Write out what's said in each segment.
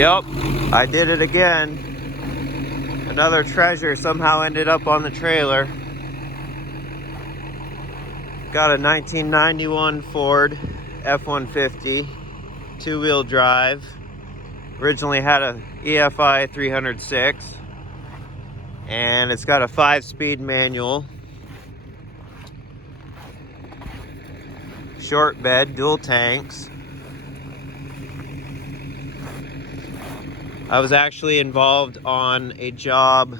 Yep, I did it again. Another treasure somehow ended up on the trailer. Got a 1991 Ford F150, two-wheel drive. Originally had a EFI 306, and it's got a 5-speed manual. Short bed, dual tanks. I was actually involved on a job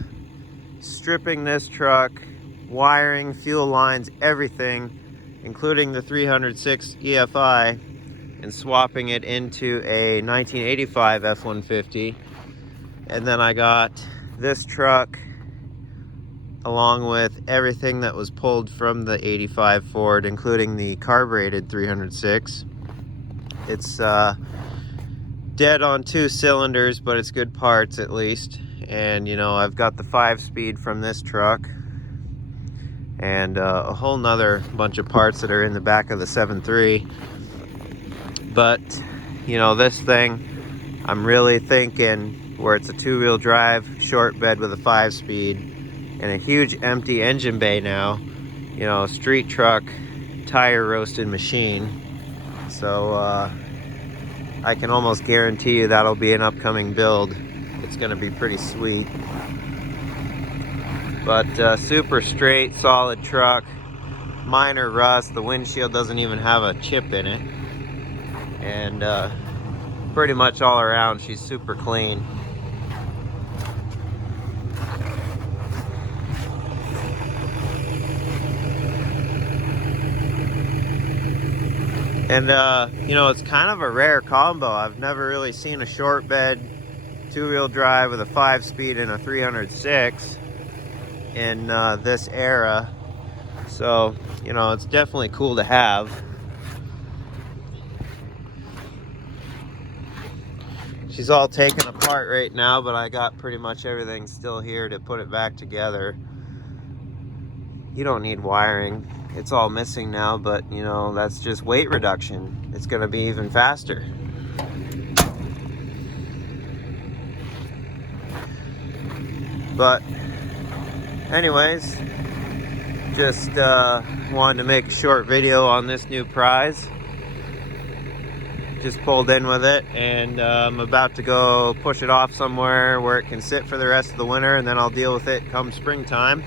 stripping this truck, wiring, fuel lines, everything, including the 306 EFI, and swapping it into a 1985 F150. And then I got this truck along with everything that was pulled from the 85 Ford, including the carbureted 306. It's dead on 2 cylinders, but it's good parts at least. And you know, I've got the 5-speed from this truck, and a whole nother bunch of parts that are in the back of the 7.3. But you know, this thing, I'm really thinking where it's a 2-wheel drive, short bed with a 5-speed, and a huge empty engine bay now. You know, street truck, tire roasted machine. So I can almost guarantee you that'll be an upcoming build. It's gonna be pretty sweet. But super straight, solid truck. Minor rust. The windshield doesn't even have a chip in it. And pretty much all around, she's super clean. And you know, it's kind of a rare combo. I've never really seen a short bed 2-wheel drive with a 5-speed and a 306 in this era. So, you know, it's definitely cool to have. She's all taken apart right now, but I got pretty much everything still here to put it back together. You don't need wiring. It's all missing now, but you know, that's just weight reduction. It's gonna be even faster. But anyways, just wanted to make a short video on this new prize. Just pulled in with it, and I'm about to go push it off somewhere where it can sit for the rest of the winter, and then I'll deal with it come springtime.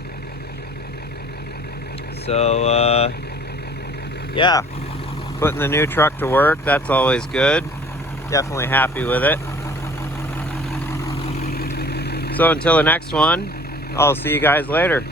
So yeah, putting the new truck to work, that's always good. Definitely happy with it. So until the next one, I'll see you guys later.